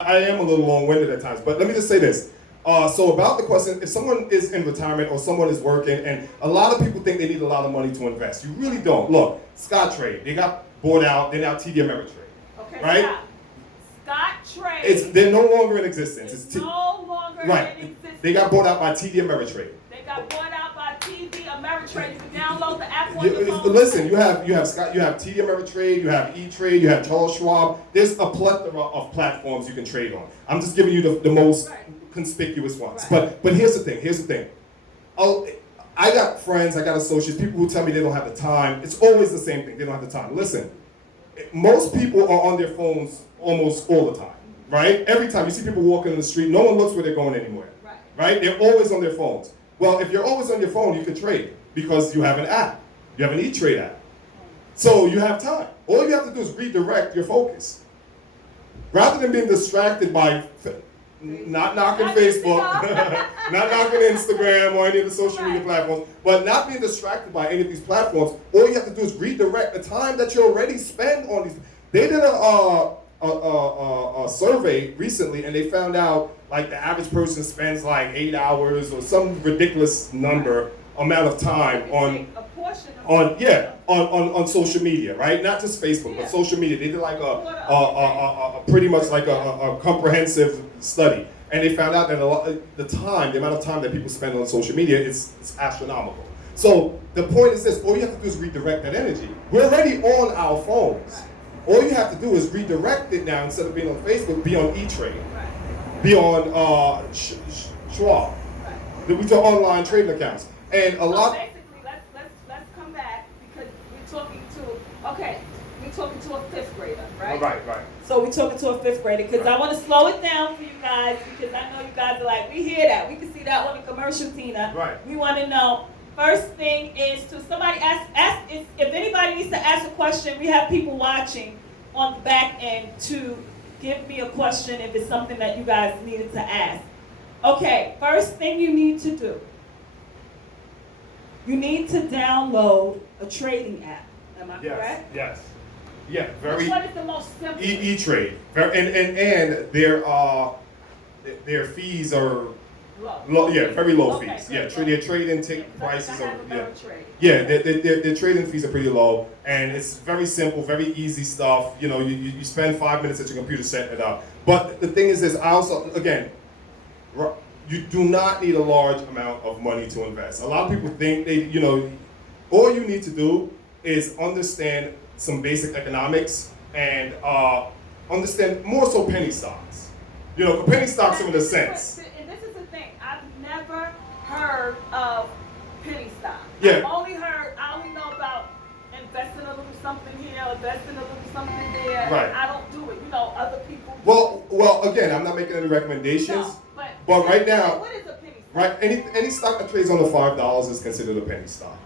I am a little long-winded at times, but let me just say this. So about the question, if someone is in retirement or someone is working, and a lot of people think they need a lot of money to invest, you really don't. Look, Scottrade, they got bought out. They're now TD Ameritrade. Okay, right? Scottrade. They're no longer in existence. It's no longer right. in existence. They got bought out by TD Ameritrade. They got bought out by TD Ameritrade. You can download the app on your phone. Listen, you have TD Ameritrade, you have E-Trade, you have Charles Schwab. There's a plethora of platforms you can trade on. I'm just giving you the most conspicuous ones. Right. But here's the thing. I got friends, I got associates, people who tell me they don't have the time. It's always the same thing. They don't have the time. Listen, most people are on their phones almost all the time, right? Every time you see people walking in the street, no one looks where they're going anywhere, right? They're always on their phones. Well, if you're always on your phone, you can trade because you have an app. You have an E-Trade app. So you have time. All you have to do is redirect your focus. Rather than being distracted by not knocking Facebook, not knocking Instagram or any of the social media platforms, but not being distracted by any of these platforms, all you have to do is redirect the time that you already spend on these. They did a survey recently, and they found out like the average person spends like 8 hours or some ridiculous amount of time on social media, right? Not just Facebook, but social media. They did like pretty much like a comprehensive study, and they found out that the amount of time that people spend on social media is astronomical. So the point is this: all you have to do is redirect that energy. We're already on our phones. All you have to do is redirect it now. Instead of being on Facebook, be on E-Trade, be on Schwab. We do online trading accounts, and a lot. Basically, let's come back because we're talking to a fifth grader, right? Right. So we're talking to a fifth grader because I want to slow it down for you guys because I know you guys are like, we hear that, we can see that on the commercial, Tina. Right. We want to know. First thing is to somebody ask if anybody needs to ask a question. We have people watching on the back end to give me a question if it's something that you guys needed to ask. Okay, first thing you need to do. You need to download a trading app. Am I correct? Yes. Yeah. Very. Which one is the most simple? E-Trade. And their fees are low. Yeah, very low fees. Yeah, their trading prices are their trading fees are pretty low, and it's very simple, very easy stuff. You know, you spend 5 minutes at your computer setting it up. But the thing is this: I also you do not need a large amount of money to invest. A lot of people think all you need to do is understand some basic economics and understand more so penny stocks. Penny stocks are in a sense. And this is the thing, I've never heard of penny stock. Yeah. I only know about investing a little something here, investing a little something there. Right. I don't do it. Other people do. Well, again, I'm not making any recommendations. No, but right now, what is a penny stock? right, any stock that trades under $5 is considered a penny stock.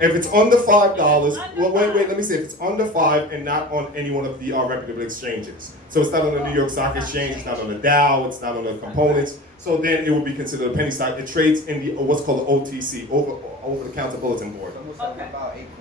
If it's under $5, wait, let me say, if it's under 5 and not on any one of the reputable exchanges. So it's not on the New York Stock Exchange, it's not on the Dow, it's not on the components. So then it would be considered a penny stock. It trades in the what's called the OTC, over the counter bulletin board. What's something about Acorn?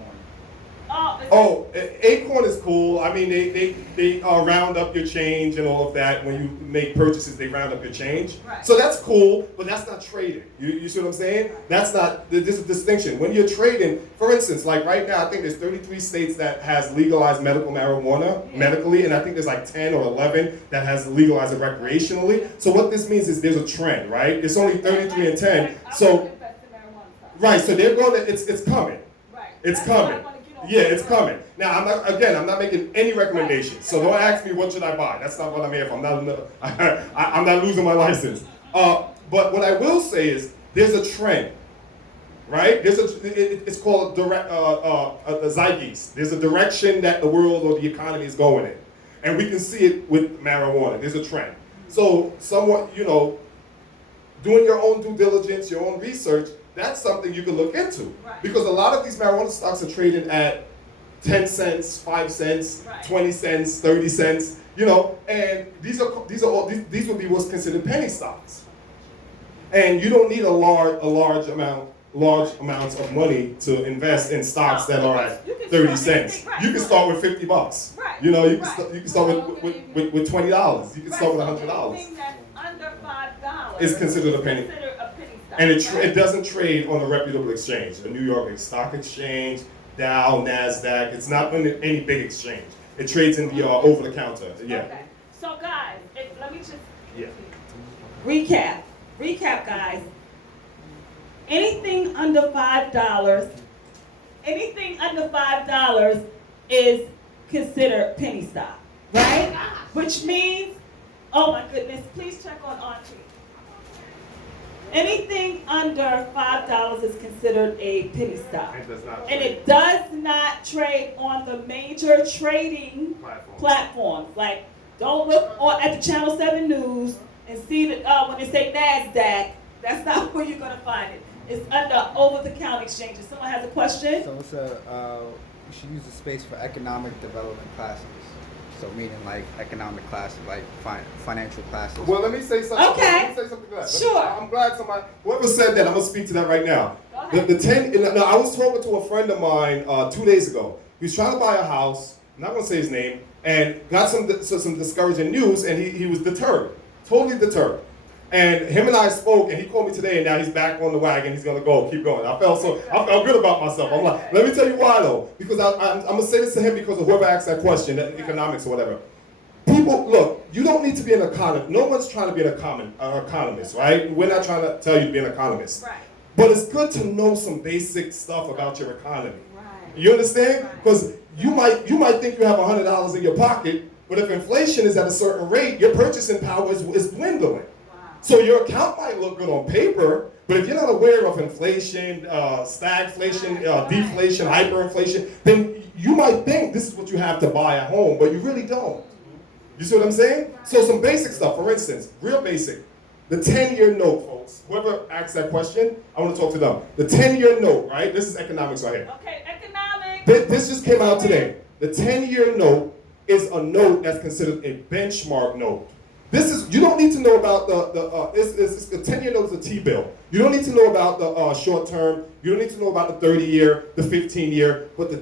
Acorn is cool. I mean, they round up your change and all of that. When you make purchases, they round up your change. Right. So that's cool, but that's not trading. You see what I'm saying? That's not, there's a distinction. When you're trading, for instance, like right now, I think there's 33 states that has legalized medical marijuana medically, and I think there's like 10 or 11 that has legalized it recreationally. So what this means is there's a trend, right? It's only 33 and 10. So, right, so they're going to, it's coming. Right. It's coming. Yeah, it's coming. Now, I'm not making any recommendations. So don't ask me what should I buy. That's not what I'm here for. I'm not losing my license. But what I will say is there's a trend, right? It's called a zeitgeist. There's a direction that the world or the economy is going in, and we can see it with marijuana. There's a trend. So somewhat, doing your own due diligence, your own research. That's something you can look into, because a lot of these marijuana stocks are trading at 10 cents, 5 cents, 20 cents, 30 cents, and these would be what's considered penny stocks. And you don't need a large amount large amounts of money to invest in stocks that are at You can 30 start cents. anything, right. You can start with $50. Right, You know, you can, right. you can start with $20. You can start with $100. Anything that's under $5 It's considered a penny. considered a penny stock. And right? it doesn't trade on a reputable exchange, the New York Stock Exchange, Dow, NASDAQ. It's not on any big exchange. It trades in the over-the-counter. Yeah. Okay. So guys, let me just Yeah. recap, guys. Anything under $5, is considered penny stock, right? Which means, oh my goodness, please check on Auntie. Anything under $5 is considered a penny stock. It does not And trade. it does not trade on the major trading platforms. Like, don't look at the Channel 7 News and see that when they say NASDAQ, that's not where you're going to find it. It's under over-the-counter exchanges. Someone has a question? So it's we should use the space for economic development classes. So meaning like economic classes, like financial classes. Well, let me say something. Okay. Let me say something to that. Sure. I'm glad somebody, whoever said that, I'm going to speak to that right now. Go ahead. I was talking to a friend of mine 2 days ago. He was trying to buy a house. I'm not going to say his name. And got some discouraging news, and he was deterred. Totally deterred. And him and I spoke, and he called me today, and now he's back on the wagon. He's gonna keep going. I felt good about myself. I'm like, let me tell you why though, because I'm gonna say this to him because of whoever asked that question, that economics or whatever. People, look, you don't need to be an economist. No one's trying to be an economist, right? We're not trying to tell you to be an economist. Right. But it's good to know some basic stuff about your economy. Right. You understand? Right. Because you might think you have $100 in your pocket, but if inflation is at a certain rate, your purchasing power is dwindling. So your account might look good on paper, but if you're not aware of inflation, stagflation, deflation, hyperinflation, then you might think this is what you have to buy at home, but you really don't. You see what I'm saying? So some basic stuff, for instance, real basic. The 10-year note, folks. Whoever asked that question, I want to talk to them. The 10-year note, right? This is economics right here. Okay, economics. This just came out today. The 10-year note is a note that's considered a benchmark note. You don't need to know about the 10-year note is a T-bill. You don't need to know about the short term. You don't need to know about the 30-year, the 15-year, but the